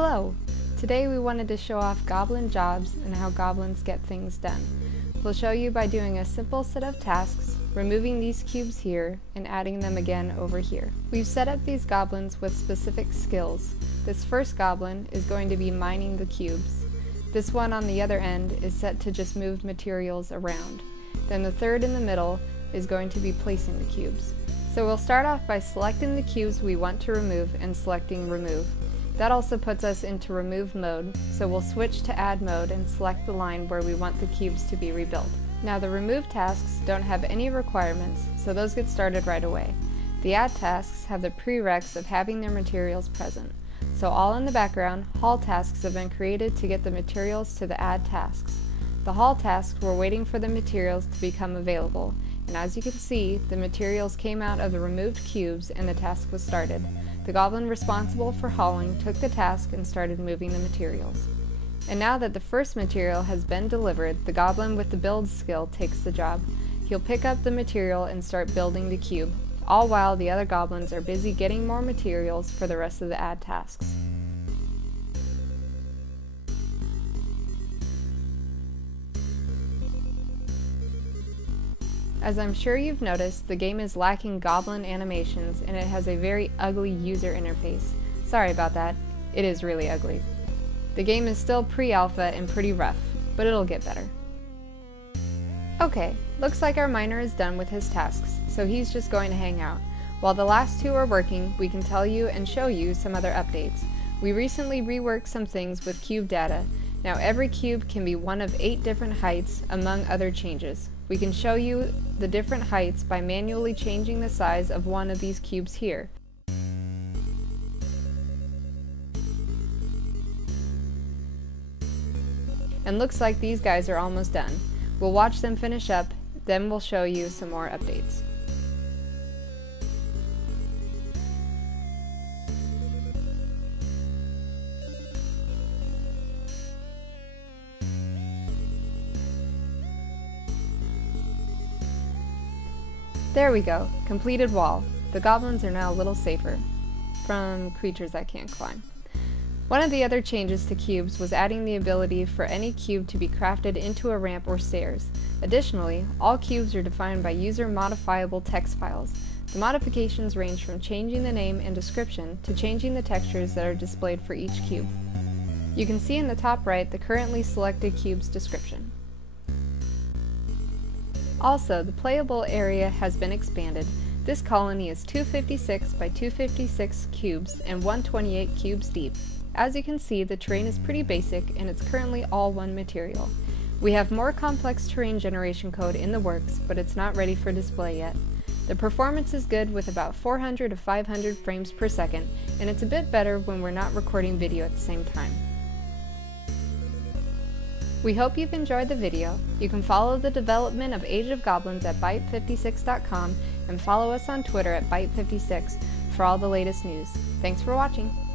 Hello! Today we wanted to show off Goblin jobs and how goblins get things done. We'll show you by doing a simple set of tasks, removing these cubes here, and adding them again over here. We've set up these goblins with specific skills. This first goblin is going to be mining the cubes. This one on the other end is set to just move materials around. Then the third in the middle is going to be placing the cubes. So we'll start off by selecting the cubes we want to remove and selecting remove. That also puts us into remove mode, so we'll switch to add mode and select the line where we want the cubes to be rebuilt. Now the remove tasks don't have any requirements, so those get started right away. The add tasks have the prereqs of having their materials present. So all in the background, haul tasks have been created to get the materials to the add tasks. The haul tasks were waiting for the materials to become available, and as you can see, the materials came out of the removed cubes and the task was started. The goblin responsible for hauling took the task and started moving the materials. And now that the first material has been delivered, the goblin with the build skill takes the job. He'll pick up the material and start building the cube, all while the other goblins are busy getting more materials for the rest of the add tasks. As I'm sure you've noticed, the game is lacking goblin animations and it has a very ugly user interface. Sorry about that, it is really ugly. The game is still pre-alpha and pretty rough, but it'll get better. Okay, looks like our miner is done with his tasks, so he's just going to hang out. While the last two are working, we can tell you and show you some other updates. We recently reworked some things with cube data. Now every cube can be one of 8 different heights, among other changes. We can show you the different heights by manually changing the size of one of these cubes here. And looks like these guys are almost done. We'll watch them finish up, then we'll show you some more updates. There we go, completed wall. The goblins are now a little safer from creatures that can't climb. One of the other changes to cubes was adding the ability for any cube to be crafted into a ramp or stairs. Additionally, all cubes are defined by user modifiable text files. The modifications range from changing the name and description to changing the textures that are displayed for each cube. You can see in the top right the currently selected cube's description. Also, the playable area has been expanded. This colony is 256 by 256 cubes and 128 cubes deep. As you can see, the terrain is pretty basic and it's currently all one material. We have more complex terrain generation code in the works, but it's not ready for display yet. The performance is good with about 400 to 500 frames per second, and it's a bit better when we're not recording video at the same time. We hope you've enjoyed the video. You can follow the development of Age of Goblins at byte56.com and follow us on Twitter at byte56 for all the latest news. Thanks for watching!